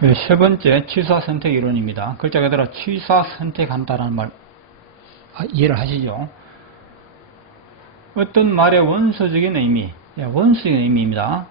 세 번째 취사 선택 이론입니다. 글자 그대로 취사 선택한다는 말 이해를 하시죠? 어떤 말의 원소적인 의미, 원소적인 의미입니다.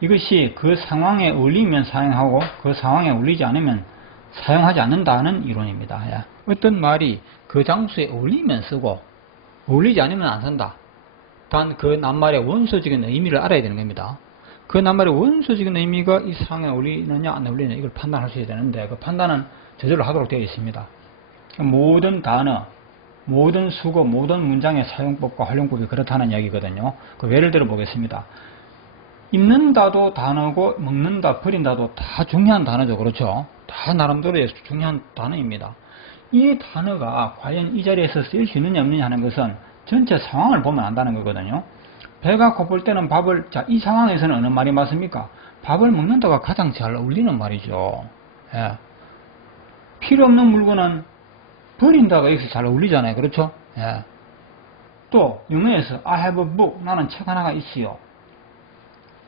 이것이 그 상황에 어울리면 사용하고 그 상황에 어울리지 않으면 사용하지 않는다는 이론입니다. 어떤 말이 그 장소에 어울리면 쓰고 어울리지 않으면 안 쓴다. 단 그 낱말의 원소적인 의미를 알아야 되는 겁니다. 그 낱말의 원소적인 의미가 이 상황에 어울리느냐 안 어울리느냐 이걸 판단할 수 있어야 되는데 그 판단은 저절로 하도록 되어 있습니다. 모든 단어, 모든 수거, 모든 문장의 사용법과 활용법이 그렇다는 이야기거든요. 그 예를 들어 보겠습니다. 입는다도 단어고 먹는다, 버린다도 다 중요한 단어죠. 그렇죠? 다 나름대로의 중요한 단어입니다. 이 단어가 과연 이 자리에서 쓰일 수 있느냐 없느냐 하는 것은 전체 상황을 보면 안다는 거거든요. 배가 고플 때는 이 상황에서는 어느 말이 맞습니까? 밥을 먹는다가 가장 잘 어울리는 말이죠. 예. 필요 없는 물건은 버린다가 여기서 잘 어울리잖아요. 그렇죠? 예. 또 영어에서 I have a book, 나는 책 하나가 있어요.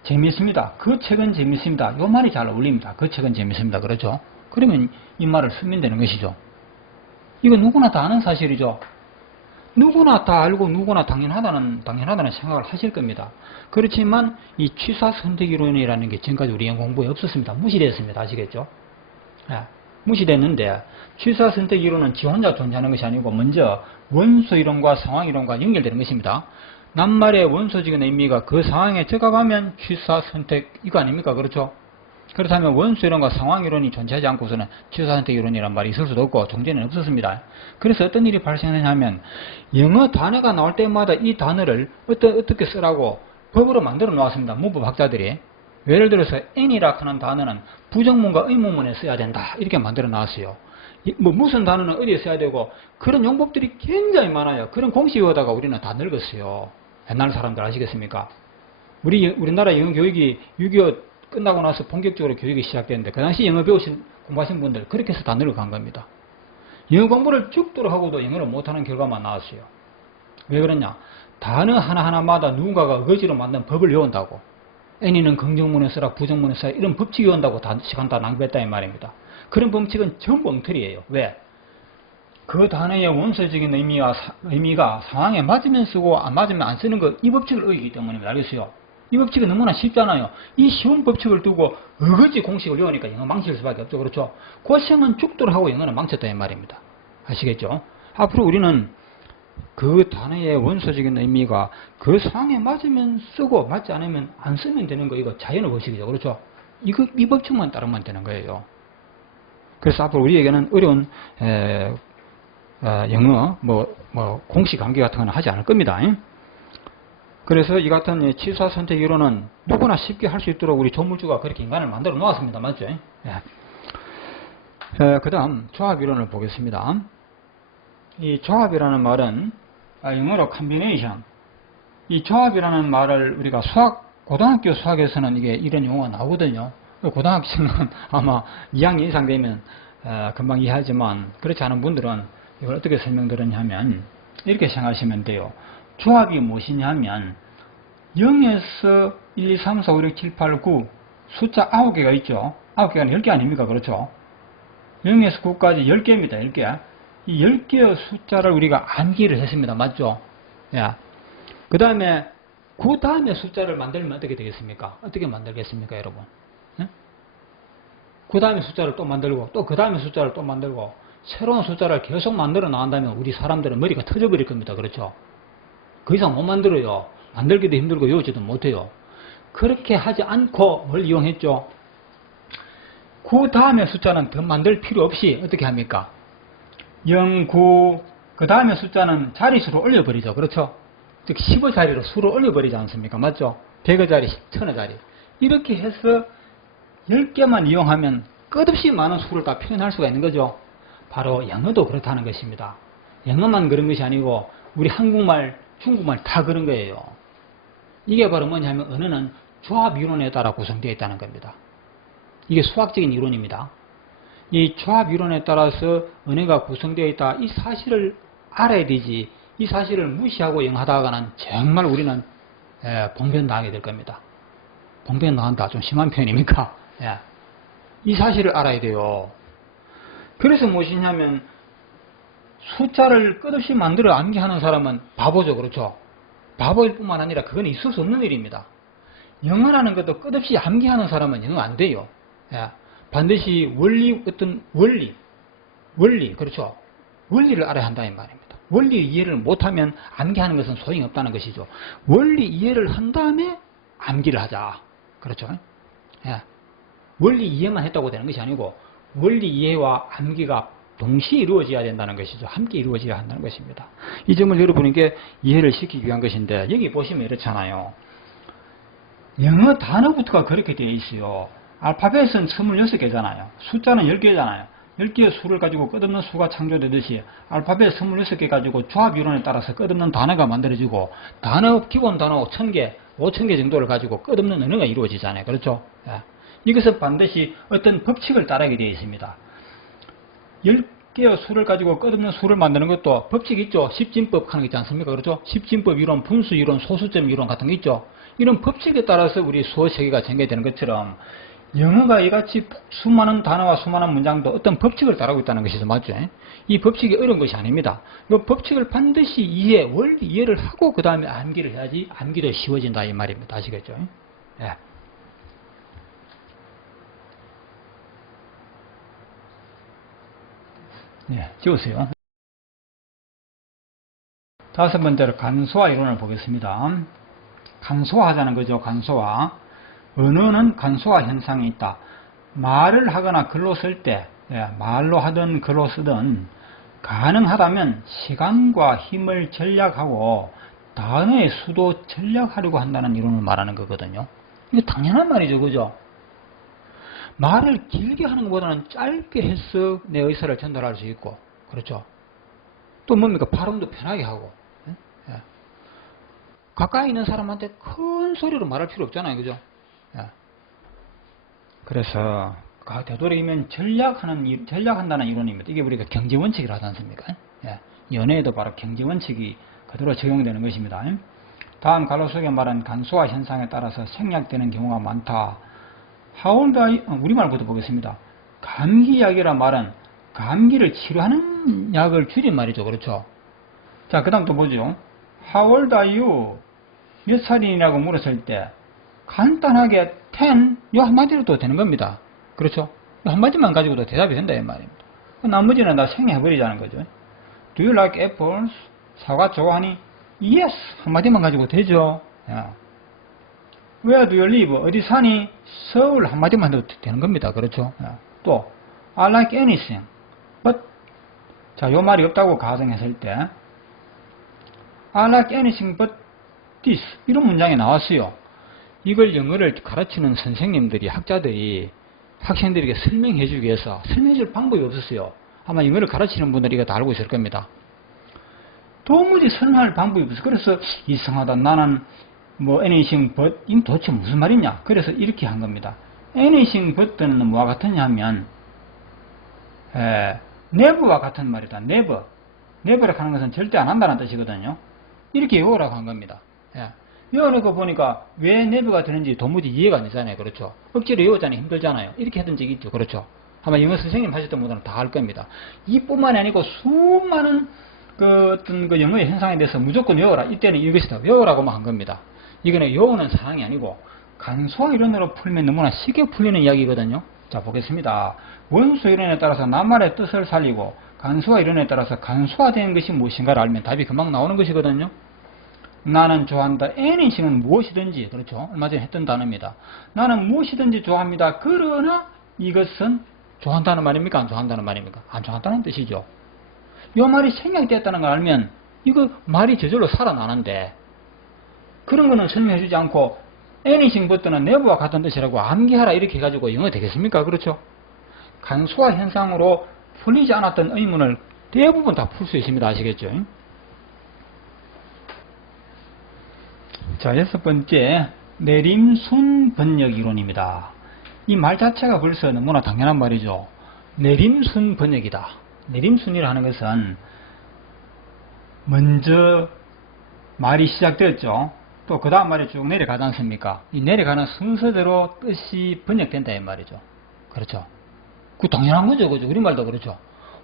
재미있습니다. 그 책은 재미있습니다. 이 말이 잘 어울립니다. 그 책은 재미있습니다. 그렇죠? 그러면 이 말을 쓰면 되는 것이죠. 이거 누구나 다 아는 사실이죠. 누구나 다 알고 누구나 당연하다는 생각을 하실 겁니다. 그렇지만 이 취사 선택 이론이라는 게 지금까지 우리 공부에 없었습니다. 무시됐습니다. 아시겠죠? 예, 무시됐는데 취사 선택 이론은 지 혼자 존재하는 것이 아니고 먼저 원소 이론과 상황 이론과 연결되는 것입니다. 낱말의 원소적인 의미가 그 상황에 적합하면 취사 선택 이거 아닙니까? 그렇죠? 그렇다면 원소 이론과 상황 이론이 존재하지 않고서는 취사 선택 이론이란 말이 있을 수도 없고 종전에는 없었습니다. 그래서 어떤 일이 발생하냐면 영어 단어가 나올 때마다 이 단어를 어떻게 쓰라고 법으로 만들어 놓았습니다. 문법 학자들이. 예를 들어서 N이라 하는 단어는 부정문과 의문문에 써야 된다. 이렇게 만들어 놨어요. 무슨 단어는 어디에 써야 되고 그런 용법들이 굉장히 많아요. 그런 공식어다가 우리는 다 늙었어요. 옛날 사람들 아시겠습니까? 우리나라 영어 교육이 6.25 끝나고 나서 본격적으로 교육이 시작됐는데 그 당시 영어 공부하신 분들 그렇게 해서 다 늙어간 겁니다. 영어 공부를 죽도록 하고도 영어를 못하는 결과만 나왔어요. 왜 그러냐? 단어 하나하나마다 누군가가 어거지로 만든 법을 외운다고. N이는 긍정문에 쓰라 부정문에 쓰라 이런 법칙 외운다고 시간 다 낭비했다 이 말입니다. 그런 법칙은 전부 엉터리예요. 왜? 그 단어의 원소적인 의미가 상황에 맞으면 쓰고 안 맞으면 안 쓰는 것, 이 법칙을 어기기 때문입니다. 알겠어요? 이 법칙은 너무나 쉽잖아요. 이 쉬운 법칙을 두고 어거지 공식을 외우니까 영어 망칠 수밖에 없죠. 그렇죠? 고생은 죽도록 하고 영어는 망쳤다 이 말입니다. 아시겠죠? 앞으로 우리는 그 단어의 원소적인 의미가 그 상황에 맞으면 쓰고 맞지 않으면 안 쓰면 되는 거 이거 자연의 법칙이죠. 그렇죠? 이 법칙만 따르면 되는 거예요. 그래서 앞으로 우리에게는 어려운 영어 공식 관계 같은 건 하지 않을 겁니다. 그래서 이 같은 취사 선택 이론은 누구나 쉽게 할 수 있도록 우리 조물주가 그렇게 인간을 만들어 놓았습니다. 맞죠? 그 다음 조합 이론을 보겠습니다. 이 조합이라는 말은 영어로 combination. 이 조합이라는 말을 우리가 고등학교 수학에서는 이런 용어가 나오거든요. 고등학생은 아마 2학년 이상 되면 금방 이해하지만 그렇지 않은 분들은 이걸 어떻게 설명드렸냐면 이렇게 생각하시면 돼요. 조합이 무엇이냐면 0에서 1, 2, 3, 4, 5, 6, 7, 8, 9 숫자 9개가 있죠. 9개가 10개 아닙니까? 그렇죠? 0에서 9까지 10개입니다. 10개. 이 10개의 숫자를 우리가 암기를 했습니다. 맞죠? 그 다음에 9 다음에 숫자를 만들면 어떻게 되겠습니까? 어떻게 만들겠습니까, 여러분? 9 다음에 숫자를 또 만들고 또 그 다음에 숫자를 또 만들고 새로운 숫자를 계속 만들어 나간다면 우리 사람들은 머리가 터져버릴 겁니다. 그렇죠? 그 이상 못 만들어요. 만들기도 힘들고 외우지도 못해요. 그렇게 하지 않고 뭘 이용했죠? 9 다음에 숫자는 더 만들 필요 없이 어떻게 합니까? 0, 9, 그 다음에 숫자는 자릿수로 올려버리죠. 그렇죠? 즉 10의 자리로 수를 올려버리지 않습니까? 맞죠? 100의 자리, 1000의 자리. 이렇게 해서 10개만 이용하면 끝없이 많은 수를 다 표현할 수가 있는 거죠. 바로 영어도 그렇다는 것입니다. 영어만 그런 것이 아니고 우리 한국말, 중국말 다 그런 거예요. 이게 바로 뭐냐면 언어는 조합 이론에 따라 구성되어 있다는 겁니다. 이게 수학적인 이론입니다. 이 조합 이론에 따라서 언어가 구성되어 있다. 이 사실을 알아야 되지. 이 사실을 무시하고 영하다가는 정말 우리는 봉변당하게 될 겁니다. 봉변당한다. 좀 심한 표현입니까? 이 사실을 알아야 돼요. 그래서 무엇이냐면 숫자를 끝없이 만들어 암기하는 사람은 바보죠. 그렇죠? 바보일 뿐만 아니라 그건 있을 수 없는 일입니다. 영어라는 것도 끝없이 암기하는 사람은 영어 안 돼요. 예. 반드시 어떤 원리, 그렇죠? 원리를 알아야 한다 이 말입니다. 원리 이해를 못하면 암기하는 것은 소용이 없다는 것이죠. 원리 이해를 한 다음에 암기를 하자. 그렇죠? 예. 원리 이해만 했다고 되는 것이 아니고 원리 이해와 암기가 동시에 이루어져야 된다는 것이죠. 함께 이루어져야 한다는 것입니다. 이 점을 여러분에게 이해를 시키기 위한 것인데 여기 보시면 이렇잖아요. 영어 단어부터가 그렇게 되어 있어요. 알파벳은 26개잖아요. 숫자는 10개잖아요. 10개의 수를 가지고 끝없는 수가 창조되듯이 알파벳 26개 가지고 조합 이론에 따라서 끝없는 단어가 만들어지고 기본 단어 1000개, 5000개 정도를 가지고 끝없는 언어가 이루어지잖아요. 그렇죠? 예. 이것은 반드시 어떤 법칙을 따르게 되어 있습니다. 10개의 수를 가지고 끝없는 수를 만드는 것도 법칙이 있죠. 십진법 하는 게 있지 않습니까? 그렇죠? 십진법 이론, 분수 이론, 소수점 이론 같은 게 있죠. 이런 법칙에 따라서 우리 수어 세계가 전개되는 것처럼 영어가 이같이 수많은 단어와 수많은 문장도 어떤 법칙을 따르고 있다는 것이죠. 맞죠? 이 법칙이 어려운 것이 아닙니다. 이 법칙을 반드시 원리 이해를 하고 그 다음에 암기를 해야지 암기도 쉬워진다 이 말입니다. 아시겠죠? 예. 네, 지우세요. 다섯 번째로 간소화 이론을 보겠습니다. 간소화하자는 거죠. 간소화. 언어는 간소화 현상이 있다. 말을 하거나 글로 쓸 때, 말로 하든 글로 쓰든 가능하다면 시간과 힘을 절약하고 단어의 수도 절약하려고 한다는 이론을 말하는 거거든요. 이게 당연한 말이죠. 그죠? 말을 길게 하는 것보다는 짧게 해서 내 의사를 전달할 수 있고, 그렇죠? 또 뭡니까? 발음도 편하게 하고. 가까이 있는 사람한테 큰 소리로 말할 필요 없잖아요. 그죠? 그래서 되도록이면 전략한다는 이론입니다. 이게 우리가 경제원칙이라 하지 않습니까? 연애에도 바로 경제원칙이 그대로 적용되는 것입니다. 다음 갈로 속에 말한 간소화 현상에 따라서 생략되는 경우가 많다. 우리말부터 보겠습니다. 감기약이라 말은 감기를 치료하는 약을 줄임말이죠. 그렇죠? 자, 그 다음 또 보죠. How old are you? 몇 살이냐고 물었을 때 간단하게 10, 요 한마디로도 되는 겁니다. 그렇죠? 요 한마디만 가지고도 대답이 된다 이 말입니다. 나머지는 다 생략해버리자는 거죠. Do you like apples? 사과 좋아하니? Yes! 한마디만 가지고 되죠. Where do you live? 어디 사니? 서울 한마디만 해도 되는 겁니다. 그렇죠? 또 I like anything. But 자, 요 말이 없다고 가정했을 때 I like anything but this 이런 문장이 나왔어요. 이걸 영어를 가르치는 선생님들이 학자들이 학생들에게 설명해 주기 위해서 설명해 줄 방법이 없었어요. 아마 영어를 가르치는 분들이 이거 다 알고 있을 겁니다. 도무지 설명할 방법이 없어요. 그래서 이상하다. 나는 뭐 anything but 이 도대체 무슨 말이냐. 그래서 이렇게 한 겁니다. anything but는 뭐와 같으냐 하면 never와 같은 말이다. never. never라고 하는 것은 절대 안 한다는 뜻이거든요. 이렇게 외우라고 한 겁니다. 외워놓고 보니까 왜 never가 되는지 도무지 이해가 안 되잖아요. 그렇죠? 억지로 외우자니 힘들잖아요. 이렇게 했던 적이 있죠. 그렇죠? 아마 영어 선생님 하셨던 분들은 다 알 겁니다. 이뿐만이 아니고 수많은 어떤 영어의 현상에 대해서 무조건 외워라. 이때는 이것이다. 외우라고만 한 겁니다. 이거는 외우는 상황이 아니고 간소화 이론으로 풀면 너무나 쉽게 풀리는 이야기거든요. 자, 보겠습니다. 원소 이론에 따라서 낱말의 뜻을 살리고 간소화 이론에 따라서 간소화된 것이 무엇인가를 알면 답이 금방 나오는 것이거든요. 나는 좋아한다. anything은 무엇이든지, 그렇죠? 얼마 전에 했던 단어입니다. 나는 무엇이든지 좋아합니다. 그러나 이것은 좋아한다는 말입니까? 안 좋아한다는 말입니까? 안 좋아한다는 뜻이죠. 이 말이 생략되었다는 걸 알면 이거 말이 저절로 살아나는데 그런 거는 설명해 주지 않고 anything부터는 never와 같은 뜻이라고 암기하라 이렇게 해가지고 영어 되겠습니까? 그렇죠? 간소화 현상으로 풀리지 않았던 의문을 대부분 다 풀 수 있습니다. 아시겠죠? 자, 여섯 번째, 내림순 번역 이론입니다. 이 말 자체가 벌써 너무나 당연한 말이죠. 내림순 번역이다. 내림순이라 하는 것은 먼저 말이 시작되었죠. 또 그 다음 말이 쭉 내려가지 않습니까? 이 내려가는 순서대로 뜻이 번역된다 이 말이죠. 그렇죠. 그 당연한 거죠. 그죠? 우리말도 그렇죠.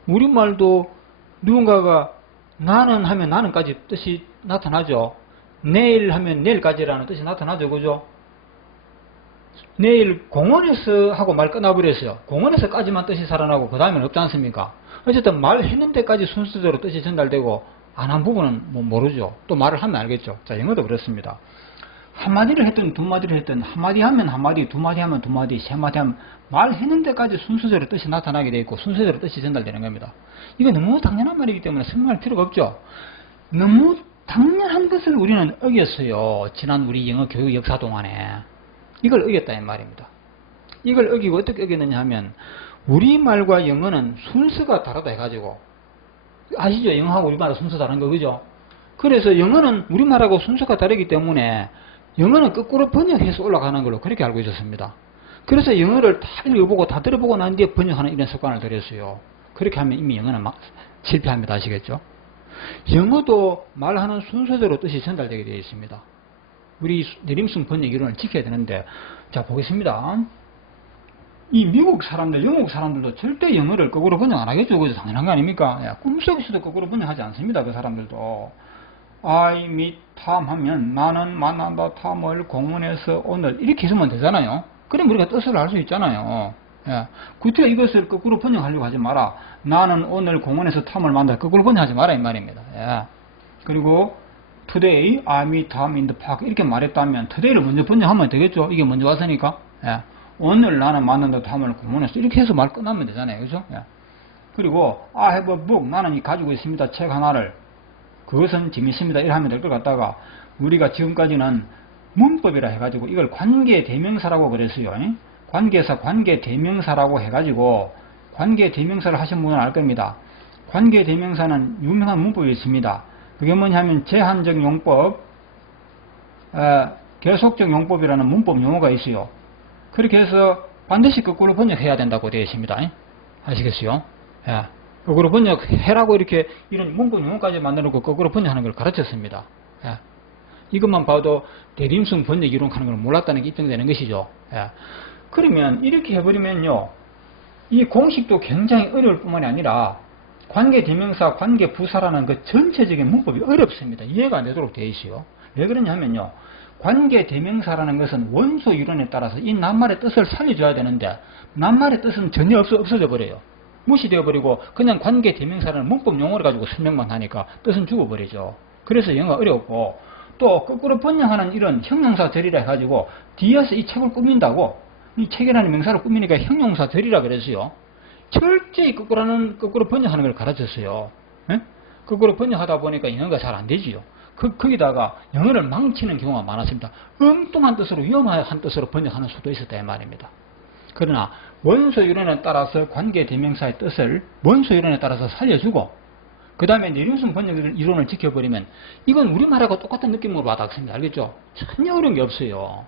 우리말도 누군가가 나는 하면 나는까지 뜻이 나타나죠. 내일 하면 내일까지라는 뜻이 나타나죠. 그죠? 내일 공원에서 하고 말 끝나버렸어요. 공원에서까지만 뜻이 살아나고 그 다음에는 없지 않습니까? 어쨌든 말했는 데까지 순서대로 뜻이 전달되고 안 한 부분은 뭐 모르죠. 또 말을 하면 알겠죠. 자, 영어도 그렇습니다. 한마디를 했든 두 마디를 했든 한마디 하면 한마디, 두 마디 하면 두 마디, 세 마디 하면 말했는 데까지 순서대로 뜻이 나타나게 돼 있고 순서대로 뜻이 전달되는 겁니다. 이거 너무 당연한 말이기 때문에 설명할 필요가 없죠. 너무 당연한 것을 우리는 어겼어요. 지난 우리 영어 교육 역사 동안에. 이걸 어겼다 이 말입니다. 이걸 어기고 어떻게 어겼느냐 하면 우리말과 영어는 순서가 다르다 해가지고 아시죠? 영어하고 우리말하고 순서 다른 거 그죠? 그래서 영어는 우리말하고 순서가 다르기 때문에 영어는 거꾸로 번역해서 올라가는 걸로 그렇게 알고 있었습니다. 그래서 영어를 다 읽어보고 다 들어보고 난 뒤에 번역하는 이런 습관을 들였어요. 그렇게 하면 이미 영어는 막 실패합니다. 아시겠죠? 영어도 말하는 순서대로 뜻이 전달되게 되어 있습니다. 우리 내림순 번역 이론을 지켜야 되는데, 자, 보겠습니다. 이 미국 사람들, 영국 사람들도 절대 영어를 거꾸로 번역 안 하겠죠. 그죠? 당연한 거 아닙니까? 야, 꿈속에서도 거꾸로 번역하지 않습니다. 그 사람들도. I meet Tom 하면 나는 만난다 탐을 공원에서 오늘 이렇게 해서면 되잖아요. 그럼 우리가 뜻을 알 수 있잖아요. 예. 구태여 이것을 거꾸로 번역하려고 하지 마라. 나는 오늘 공원에서 탐을 만나 거꾸로 번역하지 마라 이 말입니다. 예. 그리고 Today I meet Tom in the park 이렇게 말했다면 today를 먼저 번역하면 되겠죠. 이게 먼저 왔으니까. 예. 오늘 나는 만난다 탐을 공원에서 이렇게 해서 말 끝나면 되잖아요. 그죠? 예. 그리고 I have a book 나는 이 가지고 있습니다. 책 하나를. 그것은 재밌습니다. 이렇게 하면 될 것 같다가 우리가 지금까지는 문법이라 해가지고 이걸 관계대명사라고 그랬어요. 관계사, 관계대명사라고 해가지고 관계대명사를 하신 분은 알 겁니다. 관계대명사는 유명한 문법이 있습니다. 그게 뭐냐면 제한적 용법, 계속적 용법이라는 문법 용어가 있어요. 그렇게 해서 반드시 거꾸로 번역해야 된다고 되어 있습니다. 아시겠어요? 예. 거꾸로 번역해라고 이렇게 이런 문법 용어까지 만들어놓고 거꾸로 번역하는 걸 가르쳤습니다. 예. 이것만 봐도 대림순 번역 이론 하는 걸 몰랐다는 게 입증되는 것이죠. 예. 그러면 이렇게 해버리면요. 이 공식도 굉장히 어려울 뿐만이 아니라 관계대명사, 관계부사라는 그 전체적인 문법이 어렵습니다. 이해가 안 되도록 되어 있어요. 왜 그러냐면요. 관계대명사라는 것은 원소 이론에 따라서 이 낱말의 뜻을 살려줘야 되는데 낱말의 뜻은 전혀 없어져 버려요. 무시되어 버리고 그냥 관계대명사라는 문법 용어를 가지고 설명만 하니까 뜻은 죽어버리죠. 그래서 영어가 어렵고 또 거꾸로 번역하는 이런 형용사절이라 해가지고 뒤에서 이 책을 꾸민다고 이 책이라는 명사를 꾸미니까 형용사절이라 그랬어요. 철저히 거꾸로 번역하는 걸 가르쳤어요. 예? 거꾸로 번역하다 보니까 영어가 잘 안 되지요. 거기다가 영어를 망치는 경우가 많았습니다. 엉뚱한 뜻으로 위험한 뜻으로 번역하는 수도 있었다 이 말입니다. 그러나 원소 이론에 따라서 관계대명사의 뜻을 원소 이론에 따라서 살려주고 그 다음에 내림순 번역 이론을 지켜버리면 이건 우리말하고 똑같은 느낌으로 와닿습니다. 알겠죠? 전혀 어려운 게 없어요.